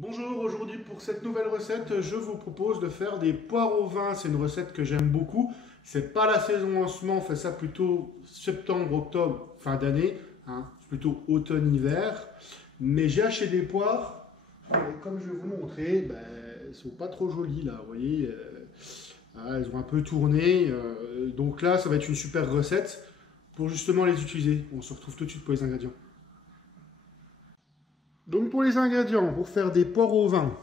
Bonjour, aujourd'hui pour cette nouvelle recette, je vous propose de faire des poires au vin. C'est une recette que j'aime beaucoup. C'est pas la saison en ce moment, on fait ça plutôt septembre, octobre, fin d'année, hein, plutôt automne-hiver. Mais j'ai acheté des poires, et comme je vais vous montrer, elles sont pas trop jolies là, vous voyez, elles ont un peu tourné. Donc là, ça va être une super recette pour justement les utiliser. On se retrouve tout de suite pour les ingrédients. Donc pour les ingrédients, pour faire des poires au vin,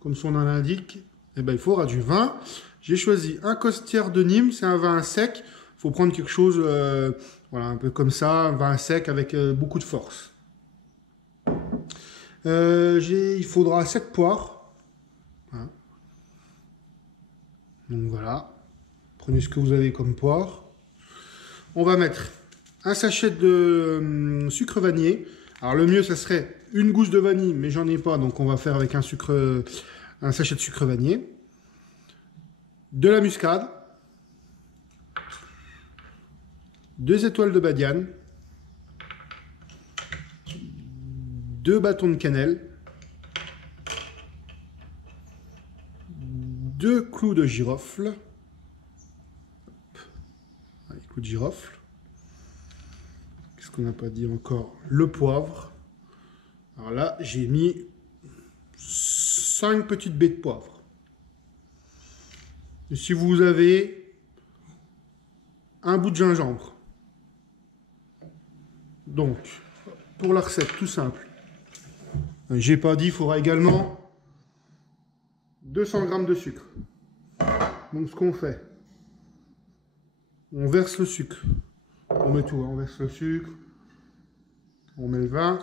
comme son nom l'indique, il faudra du vin. J'ai choisi un Costière de Nîmes, c'est un vin sec. Il faut prendre quelque chose voilà, un peu comme ça, un vin sec avec beaucoup de force. Il faudra 7 poires. Hein. Donc voilà, prenez ce que vous avez comme poire. On va mettre un sachet de sucre vanillé. Alors le mieux, ça serait une gousse de vanille, mais j'en ai pas, donc on va faire avec un sachet de sucre vanillé. De la muscade. 2 étoiles de badiane. 2 bâtons de cannelle. 2 clous de girofle. Allez, clous de girofle. Qu'est-ce qu'on n'a pas dit encore? Le poivre. Alors là, j'ai mis 5 petites baies de poivre. Et si vous avez un bout de gingembre. Donc, pour la recette, tout simple. J'ai pas dit, il faudra également 200 g de sucre. Donc ce qu'on fait, on verse le sucre. On met tout, hein. On verse le sucre. On met le vin.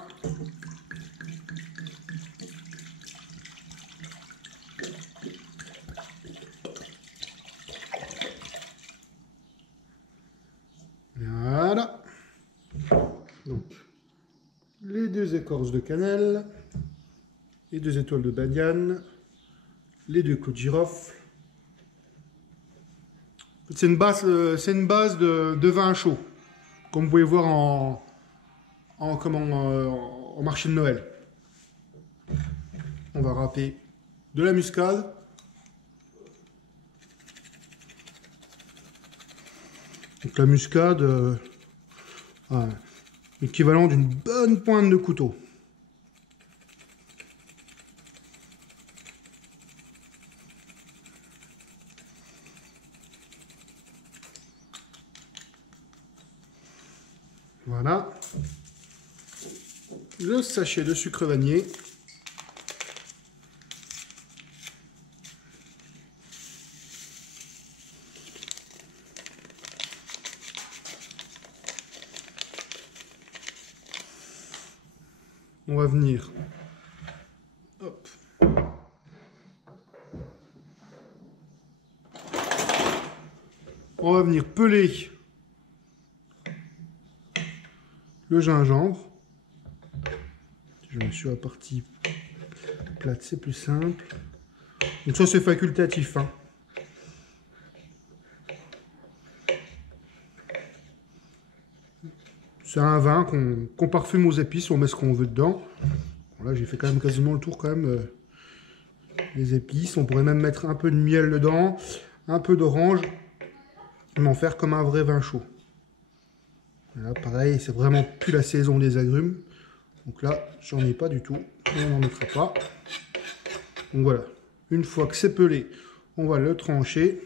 Voilà. Donc, les 2 écorces de cannelle, les 2 étoiles de badiane, les 2 clous de girofle. C'est une base de vin chaud, comme vous pouvez voir en marché de Noël. On va râper de la muscade. Donc la muscade, voilà, l'équivalent d'une bonne pointe de couteau. Voilà. Le sachet de sucre vanillé. On va venir, hop, on va venir peler le gingembre. Je mets sur la partie plate, c'est plus simple. Donc ça c'est facultatif, hein. C'est un vin qu'on parfume aux épices, on met ce qu'on veut dedans. Bon, là j'ai fait quand même quasiment le tour quand même des épices. On pourrait même mettre un peu de miel dedans, un peu d'orange, et m'en faire comme un vrai vin chaud. Et là pareil, c'est vraiment plus la saison des agrumes. Donc là, j'en ai pas du tout, on n'en mettra pas. Donc voilà, une fois que c'est pelé, on va le trancher.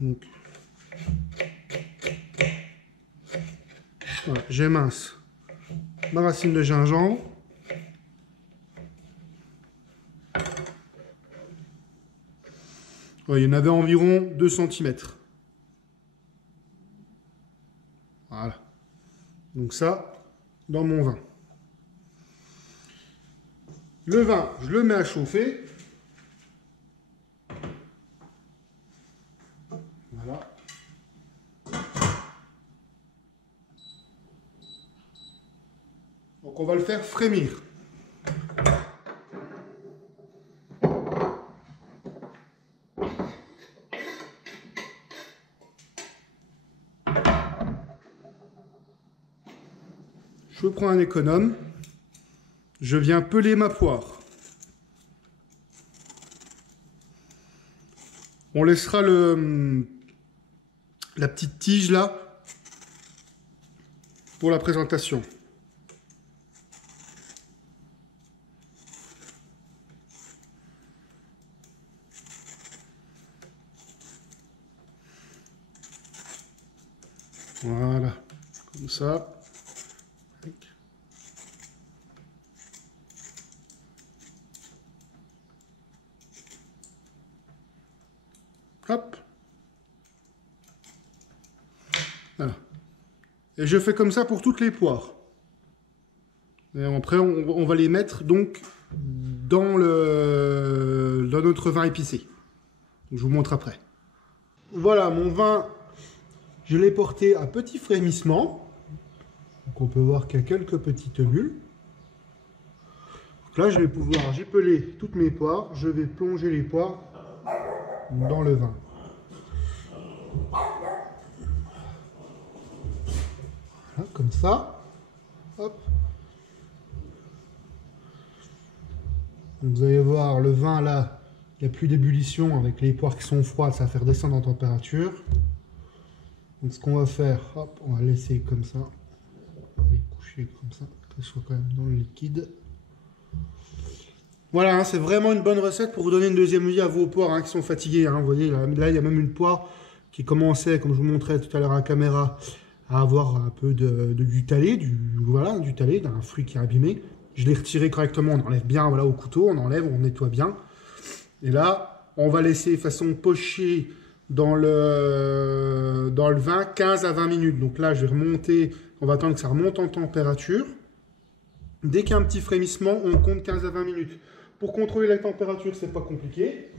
Donc, voilà, j'émince ma racine de gingembre. Ouais, il y en avait environ 2 cm. Voilà. Donc ça, dans mon vin. Le vin, je le mets à chauffer. Voilà. Donc on va le faire frémir. Je prends un économe. je viens peler ma poire. On laissera la petite tige là pour la présentation. Voilà, comme ça. Hop. Voilà. Et je fais comme ça pour toutes les poires. Et après, on va les mettre donc dans notre vin épicé. Je vous montre après. Voilà, mon vin, je l'ai porté à petit frémissement. Donc on peut voir qu'il y a quelques petites bulles. Donc là, je vais pouvoir, j'ai pelé toutes mes poires. Je vais plonger les poires dans le vin. Voilà, comme ça. Hop. Donc vous allez voir le vin là, il n'y a plus d'ébullition avec les poires qui sont froides, ça va faire descendre en température. Donc ce qu'on va faire, hop, on va laisser comme ça. On va les coucher comme ça, qu'elles soient quand même dans le liquide. Voilà, hein, c'est vraiment une bonne recette pour vous donner une deuxième vie à vos poires hein, qui sont fatiguées. Hein, vous voyez, là, il y a même une poire qui commençait, comme je vous montrais tout à l'heure à la caméra, à avoir un peu du talé, du talé, d'un fruit qui est abîmé. Je l'ai retiré correctement, on enlève bien voilà, au couteau, on enlève, on nettoie bien. Et là, on va laisser façon pocher dans le vin 15 à 20 minutes. Donc là, je vais remonter, on va attendre que ça remonte en température. Dès qu'il y a un petit frémissement, on compte 15 à 20 minutes. Pour contrôler la température, c'est pas compliqué.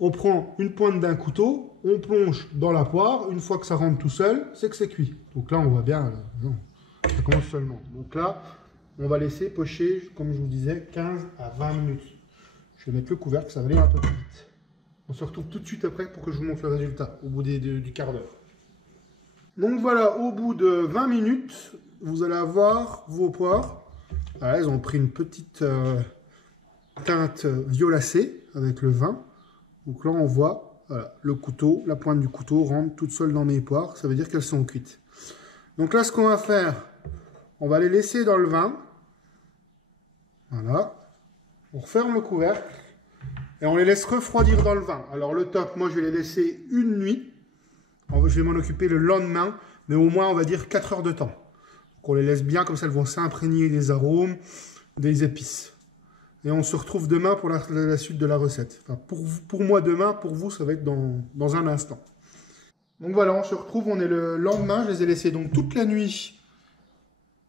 On prend une pointe d'un couteau, on plonge dans la poire. Une fois que ça rentre tout seul, c'est que c'est cuit. Donc là, on voit bien, non, ça commence seulement. Donc là, on va laisser pocher, comme je vous disais, 15 à 20 minutes. Je vais mettre le couvercle, ça va aller un peu plus vite. On se retrouve tout de suite après pour que je vous montre le résultat, au bout du quart d'heure. Donc voilà, au bout de 20 minutes, vous allez avoir vos poires. Voilà, elles ont pris une petite teinte violacée avec le vin. Donc là, on voit voilà, le couteau, la pointe du couteau rentre toute seule dans mes poires. Ça veut dire qu'elles sont cuites. Donc là, ce qu'on va faire, on va les laisser dans le vin. Voilà. On referme le couvercle et on les laisse refroidir dans le vin. Alors le top, moi, je vais les laisser une nuit. Je vais m'en occuper le lendemain, mais au moins, on va dire 4 heures de temps. Donc on les laisse bien, comme ça, elles vont s'imprégner des arômes, des épices. Et on se retrouve demain pour la suite de la recette. Enfin, pour moi, demain, pour vous, ça va être dans un instant. Donc voilà, on se retrouve, on est le lendemain. Je les ai laissés donc toute la nuit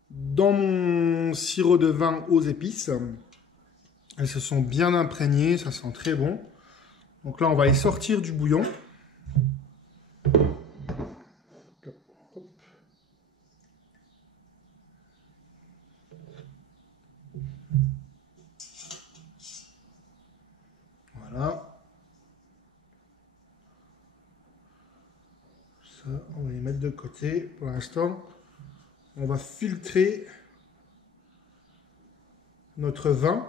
dans mon sirop de vin aux épices. Elles se sont bien imprégnées, ça sent très bon. Donc là, on va les sortir du bouillon. Voilà. Ça, on va les mettre de côté pour l'instant. On va filtrer notre vin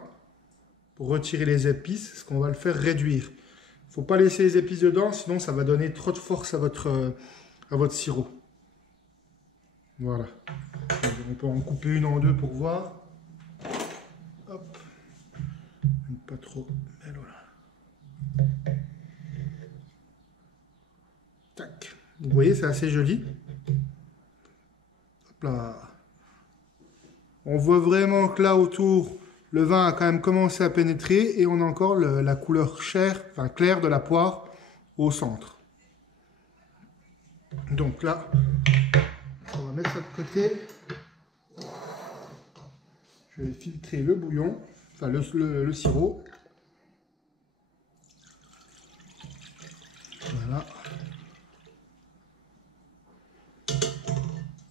pour retirer les épices, parce qu'on va le faire réduire. Il ne faut pas laisser les épices dedans, sinon ça va donner trop de force à votre sirop. Voilà. On peut en couper une en deux pour voir. Hop. Pas trop belle, voilà. Tac. Vous voyez, c'est assez joli. Hop là. On voit vraiment que là autour, le vin a quand même commencé à pénétrer et on a encore la couleur claire de la poire au centre. Donc là, on va mettre ça de côté. Je vais filtrer le bouillon, enfin le sirop. Voilà.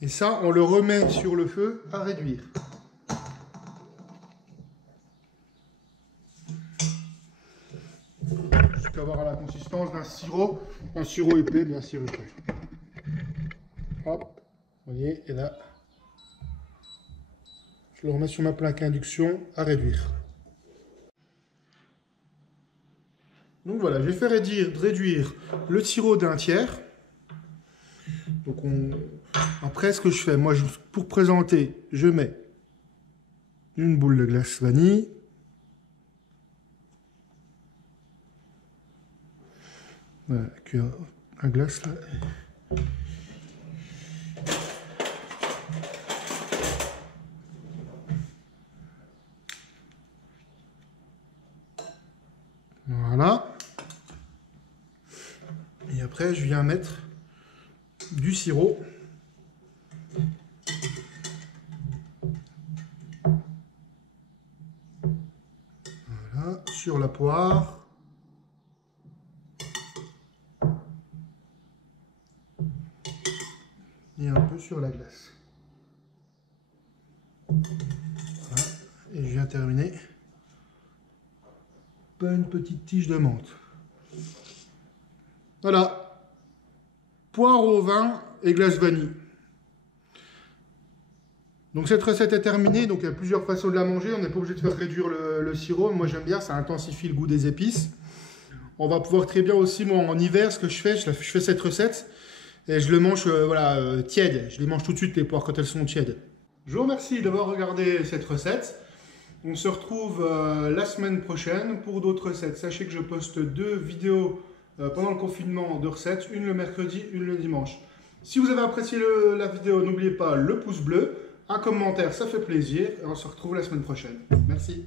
Et ça, on le remet sur le feu à réduire. Jusqu'à avoir la consistance d'un sirop, un sirop épais, bien sûr épais. Hop, vous voyez, et là, Je le remets sur ma plaque induction à réduire. Donc voilà, j'ai fait réduire le sirop d'un tiers. Donc après, ce que je fais, moi, pour présenter, je mets une boule de glace vanille. Voilà, un glace là. Voilà. Et après, je viens mettre du sirop. Voilà, sur la poire. Et un peu sur la glace. Voilà. Et je viens terminer par une petite tige de menthe. Voilà. Poire au vin et glace vanille. Donc cette recette est terminée, donc il y a plusieurs façons de la manger, on n'est pas obligé de faire réduire le sirop, moi j'aime bien, ça intensifie le goût des épices. On va pouvoir très bien aussi, moi en hiver, ce que je fais cette recette, et je le mange tiède, je les mange tout de suite les poires quand elles sont tièdes. Je vous remercie d'avoir regardé cette recette, on se retrouve la semaine prochaine pour d'autres recettes. Sachez que je poste 2 vidéos pendant le confinement de recettes, une le mercredi, une le dimanche. Si vous avez apprécié la vidéo, n'oubliez pas le pouce bleu, un commentaire, ça fait plaisir, et on se retrouve la semaine prochaine. Merci.